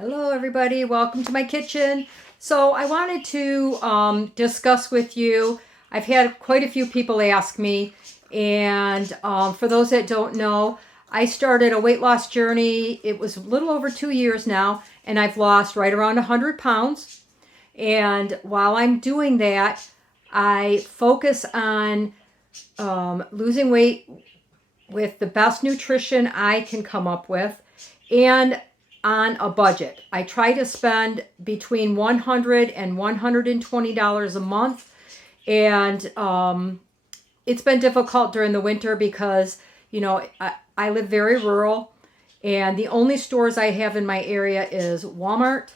Hello everybody, welcome to my kitchen. So I wanted to discuss with you, I've had quite a few people ask me, and for those that don't know, I started a weight loss journey. It was a little over 2 years now, and I've lost right around 100 pounds. And while I'm doing that, I focus on losing weight with the best nutrition I can come up with, and on a budget. I try to spend between $100 and $120 a month, and it's been difficult during the winter because I live very rural, and the only stores I have in my area is Walmart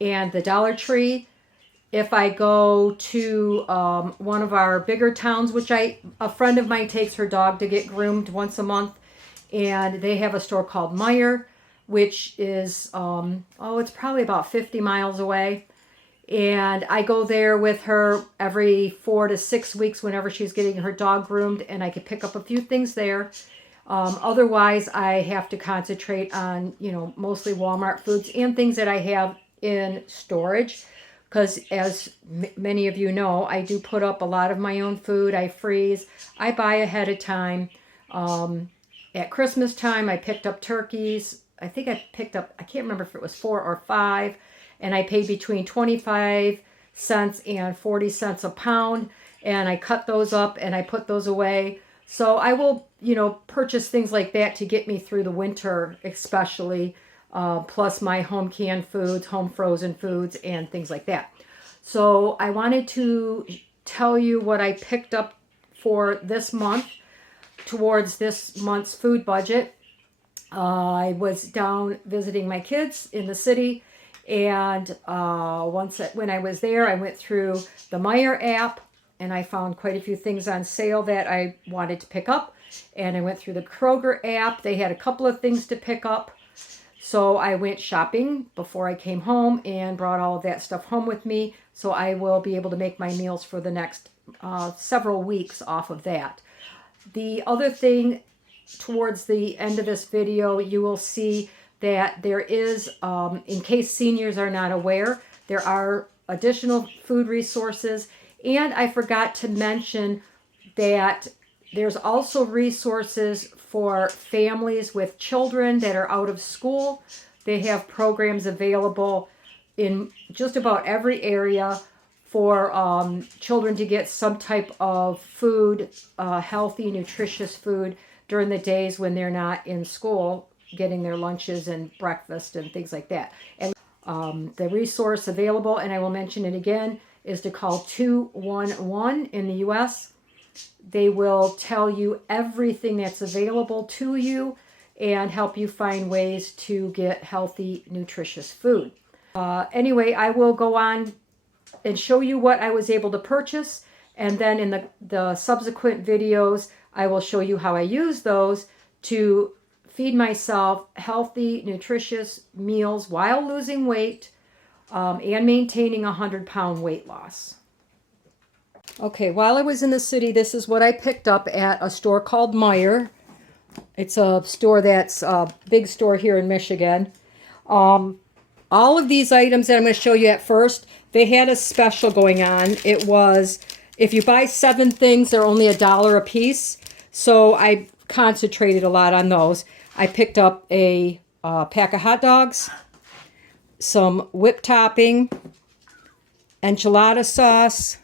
and the Dollar Tree. If I go to one of our bigger towns, which a friend of mine takes her dog to get groomed once a month, and they have a store called Meijer, which is, it's probably about 50 miles away. And I go there with her every 4 to 6 weeks whenever she's getting her dog groomed, and I can pick up a few things there. Otherwise, I have to concentrate on, mostly Walmart foods and things that I have in storage. Because as many of you know, I do put up a lot of my own food. I freeze. I buy ahead of time. At Christmas time, I picked up turkeys. I think I picked up, I can't remember if it was 4 or 5, and I paid between 25 cents and 40 cents a pound, and I cut those up and I put those away. So I will, purchase things like that to get me through the winter, especially, plus my home canned foods, home frozen foods, and things like that. So I wanted to tell you what I picked up for this month towards this month's food budget. I was down visiting my kids in the city, and when I was there, I went through the Meijer app, and I found quite a few things on sale that I wanted to pick up. And I went through the Kroger app. They had a couple of things to pick up. So I went shopping before I came home and brought all of that stuff home with me. So I will be able to make my meals for the next several weeks off of that. The other thing, towards the end of this video, you will see that there is, in case seniors are not aware, there are additional food resources. And I forgot to mention that there's also resources for families with children that are out of school. They have programs available in just about every area for children to get some type of food, healthy, nutritious food during the days when they're not in school, getting their lunches and breakfast and things like that. And the resource available, and I will mention it again, is to call 211 in the U.S. They will tell you everything that's available to you and help you find ways to get healthy, nutritious food. Anyway, I will go on and show you what I was able to purchase, and then in the subsequent videos, I will show you how I use those to feed myself healthy, nutritious meals while losing weight and maintaining a 100-pound weight loss. Okay, while I was in the city, this is what I picked up at a store called Meijer. It's a store that's a big store here in Michigan. All of these items that I'm going to show you at first, they had a special going on. It was, if you buy 7 things, they're only $1 a piece. So I concentrated a lot on those. I picked up a pack of hot dogs, some whipped topping, enchilada sauce.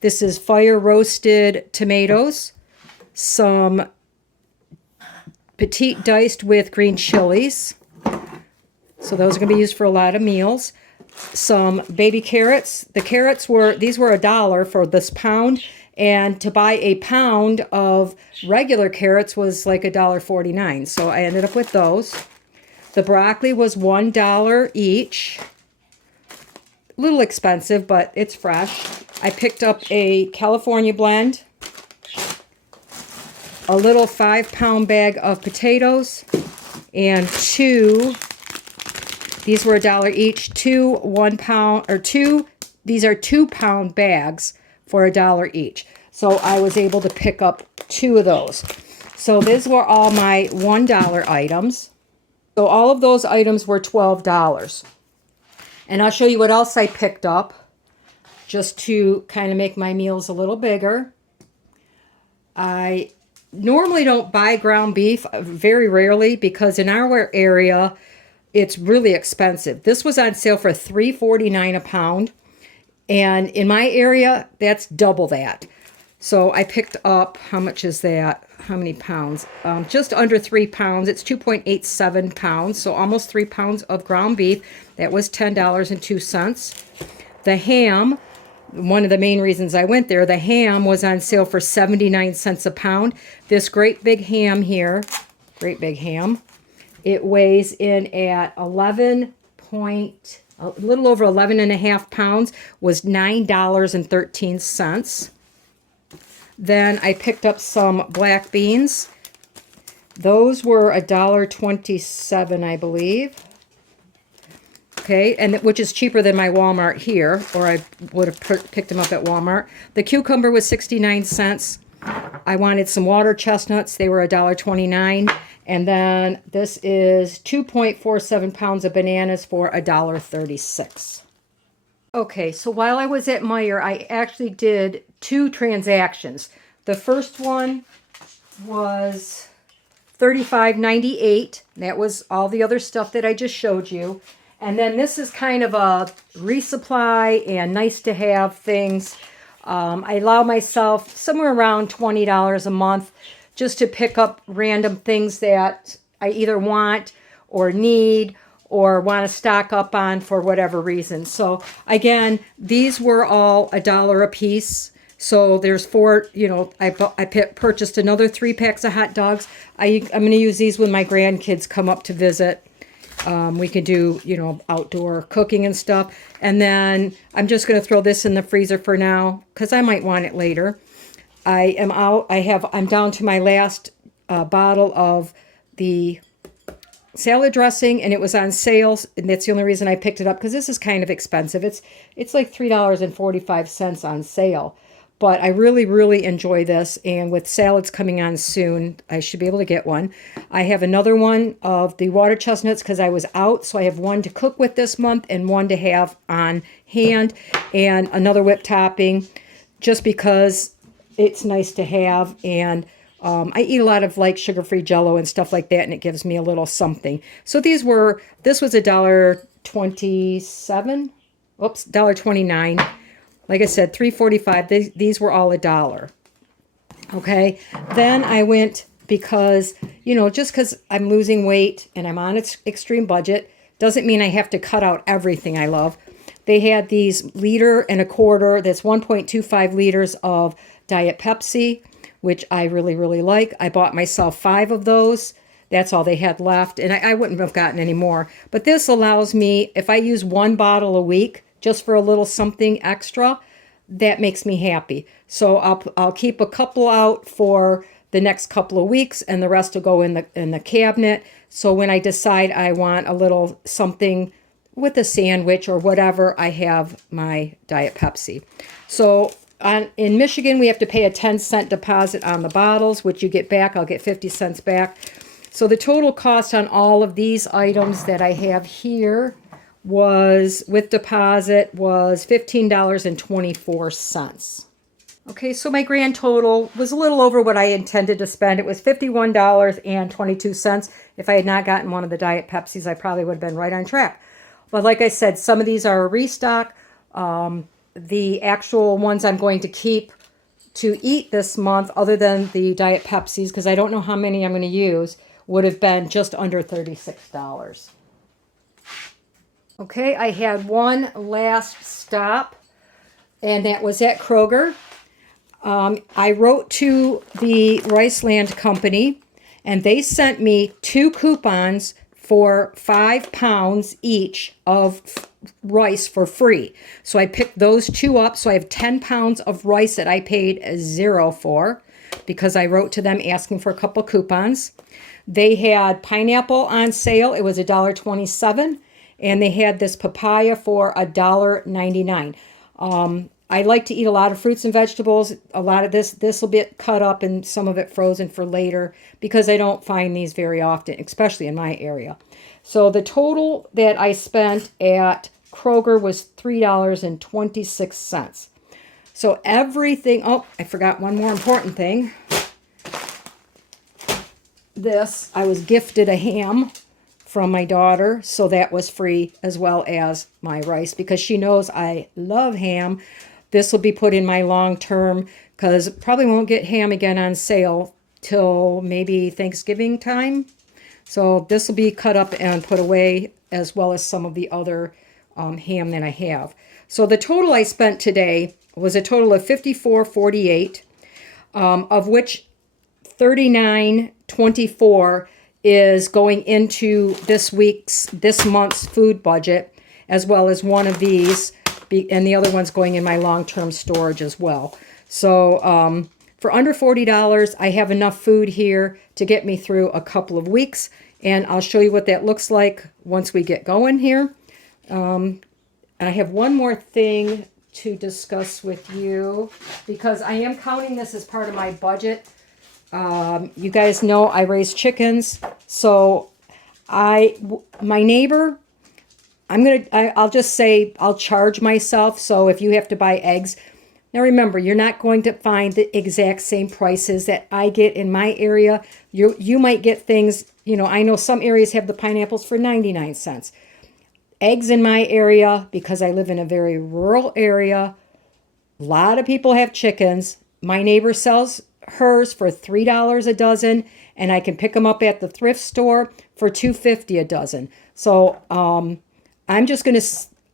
This is fire roasted tomatoes, some petite diced with green chilies. So those are going to be used for a lot of meals. Some baby carrots. The carrots these were $1 for this pound. And to buy a pound of regular carrots was like $1.49. So I ended up with those. The broccoli was $1 each. A little expensive, but it's fresh. I picked up a California blend, a little 5-pound bag of potatoes, and these were $1 each, these are 2-pound bags for $1 each. So I was able to pick up 2 of those. So these were all my $1 items. So all of those items were $12. And I'll show you what else I picked up just to kind of make my meals a little bigger. I normally don't buy ground beef, very rarely, because in our area it's really expensive. This was on sale for $3.49 a pound, and in my area that's double that. So I picked up, how much is that? How many pounds? Just under 3 pounds. It's 2.87 pounds, so almost 3 pounds of ground beef. That was $10.02. The ham, one of the main reasons I went there, the ham was on sale for 79 cents a pound. This great big ham here, great big ham, it weighs in at a little over 11 and a half pounds, was $9.13. Then I picked up some black beans. Those were $1.27, I believe. Okay, and which is cheaper than my Walmart here, or I would have picked them up at Walmart. The cucumber was 69 cents. I wanted some water chestnuts. They were $1.29. And then this is 2.47 pounds of bananas for $1.36. Okay, so while I was at Meijer, I actually did 2 transactions. The first one was $35.98. That was all the other stuff that I just showed you. And then this is kind of a resupply and nice to have things. I allow myself somewhere around $20 a month just to pick up random things that I either want or need or want to stock up on for whatever reason. So again, these were all $1 a piece. So there's 4, I purchased another 3 packs of hot dogs. I'm going to use these when my grandkids come up to visit. We can do, outdoor cooking and stuff. And then I'm just going to throw this in the freezer for now because I might want it later. I'm down to my last bottle of the salad dressing, and it was on sale, and that's the only reason I picked it up, because this is kind of expensive. It's like $3.45 on sale. But I really, really enjoy this, and with salads coming on soon, I should be able to get one. I have another one of the water chestnuts because I was out, so I have one to cook with this month and one to have on hand, and another whipped topping just because it's nice to have. And I eat a lot of like sugar-free Jell-O and stuff like that, and it gives me a little something. So this was $1.27. Oops, $1.29. Like I said, $3.45. These were all $1. Okay. Then I went because, just because I'm losing weight and I'm on an extreme budget doesn't mean I have to cut out everything I love. They had these 1.25 liters, that's 1.25 liters of Diet Pepsi, which I really, really like. I bought myself 5 of those. That's all they had left, and I wouldn't have gotten any more. But this allows me, if I use 1 bottle a week, just for a little something extra, that makes me happy. So I'll keep a couple out for the next couple of weeks, and the rest will go in the cabinet. So when I decide I want a little something with a sandwich or whatever, I have my Diet Pepsi. So in Michigan, we have to pay a 10-cent deposit on the bottles, which you get back. I'll get 50 cents back. So the total cost on all of these items that I have here was, with deposit, was $15.24. Okay, so my grand total was a little over what I intended to spend. It was $51.22. If I had not gotten one of the Diet Pepsis, I probably would have been right on track. But like I said, some of these are a restock. The actual ones I'm going to keep to eat this month, other than the Diet Pepsis, because I don't know how many I'm going to use, would have been just under $36. Okay, I had one last stop, and that was at Kroger. I wrote to the Riceland Company, and they sent me 2 coupons for 5 pounds each of rice for free. So I picked those 2 up. So I have 10 pounds of rice that I paid $0 for because I wrote to them asking for a couple coupons. They had pineapple on sale. It was $1.27. And they had this papaya for $1.99. I like to eat a lot of fruits and vegetables. A lot of this will be cut up and some of it frozen for later because I don't find these very often, especially in my area. So the total that I spent at Kroger was $3.26. So everything, oh, I forgot one more important thing. This, I was gifted a ham from my daughter, so that was free, as well as my rice, because she knows I love ham. This will be put in my long term, because probably won't get ham again on sale till maybe Thanksgiving time. So this will be cut up and put away, as well as some of the other ham that I have. So the total I spent today was a total of $54.48, of which $39.24 is going into this month's food budget, as well as one of these, and the other one's going in my long-term storage as well. So for under $40, I have enough food here to get me through a couple of weeks, and I'll show you what that looks like once we get going here. I have one more thing to discuss with you, because I am counting this as part of my budget. You guys know I raise chickens, so my neighbor, I'll just say I'll charge myself. So if you have to buy eggs, now remember, you're not going to find the exact same prices that I get in my area. You might get things, I know some areas have the pineapples for 99 cents. Eggs in my area, because I live in a very rural area, a lot of people have chickens. My neighbor sells hers for $3 a dozen, and I can pick them up at the thrift store for $2.50 a dozen. So I'm just going to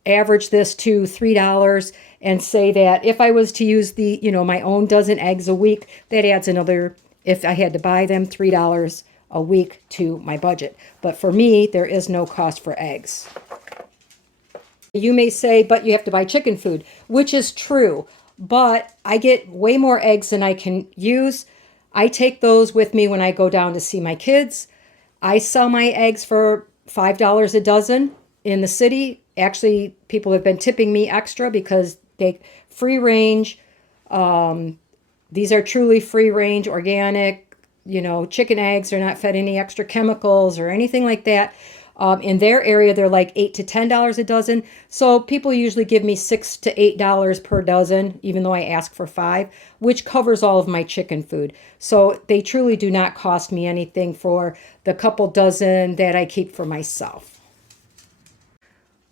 average this to $3 and say that if I was to use my own dozen eggs a week, that adds another, if I had to buy them, $3 a week to my budget. But for me, there is no cost for eggs. You may say, but you have to buy chicken food, which is true. But I get way more eggs than I can use. I take those with me when I go down to see my kids. I sell my eggs for $5 a dozen in the city. Actually, people have been tipping me extra because they free range. These are truly free range, organic, chicken eggs. Are not fed any extra chemicals or anything like that. In their area, they're like $8 to $10 a dozen. So people usually give me $6 to $8 per dozen, even though I ask for $5, which covers all of my chicken food. So they truly do not cost me anything for the couple dozen that I keep for myself.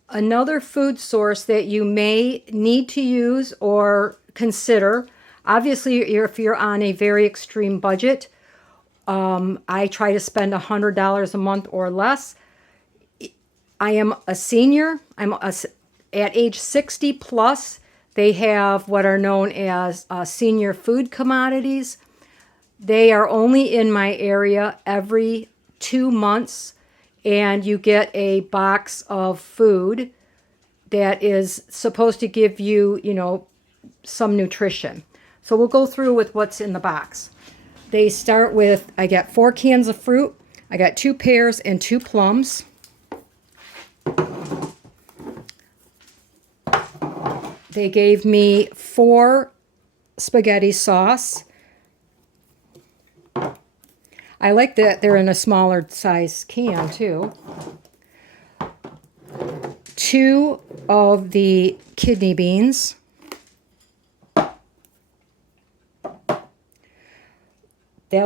Another food source that you may need to use or consider, obviously if you're on a very extreme budget, I try to spend $100 a month or less. I am a senior. At age 60 plus. They have what are known as senior food commodities. They are only in my area every 2 months, and you get a box of food that is supposed to give you, some nutrition. So we'll go through with what's in the box. They start with, I got 4 cans of fruit. I got 2 pears and 2 plums. They gave me 4 spaghetti sauce. I like that they're in a smaller size can too. 2 of the kidney beans.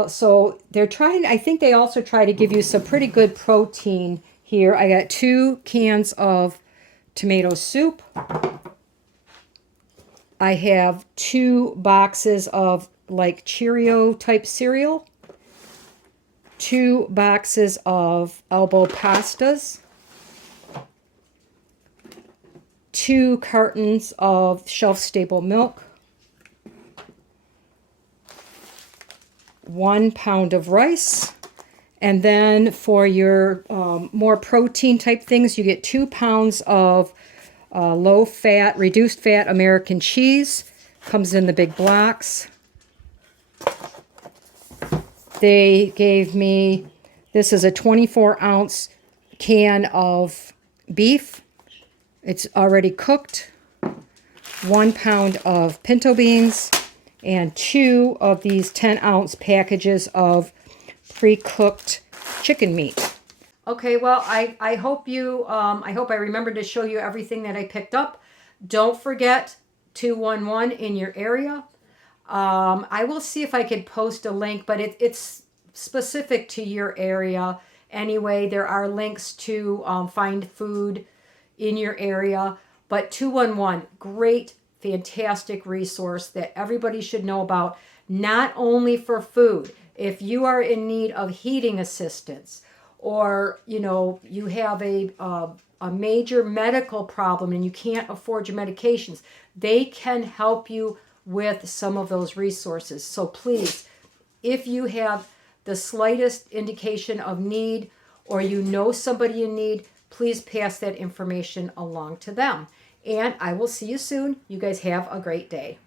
So they're trying, I think they also try to give you some pretty good protein here. I got 2 cans of tomato soup. I have 2 boxes of like Cheerio type cereal. 2 boxes of elbow pastas. 2 cartons of shelf-stable milk. 1 pound of rice. And then for your more protein type things, you get 2 pounds of low-fat, reduced-fat American cheese. Comes in the big blocks. They gave me, this is a 24-ounce can of beef. It's already cooked. 1 pound of pinto beans, and 2 of these 10-ounce packages of pre-cooked chicken meat. Okay, well, I hope I hope I remembered to show you everything that I picked up. Don't forget 211 in your area. I will see if I could post a link, but it's specific to your area. Anyway, there are links to find food in your area. But 211, great, fantastic resource that everybody should know about, not only for food. If you are in need of heating assistance, or you have a major medical problem and you can't afford your medications, they can help you with some of those resources. So please, if you have the slightest indication of need, or you know somebody in need, please pass that information along to them. And I will see you soon. You guys have a great day.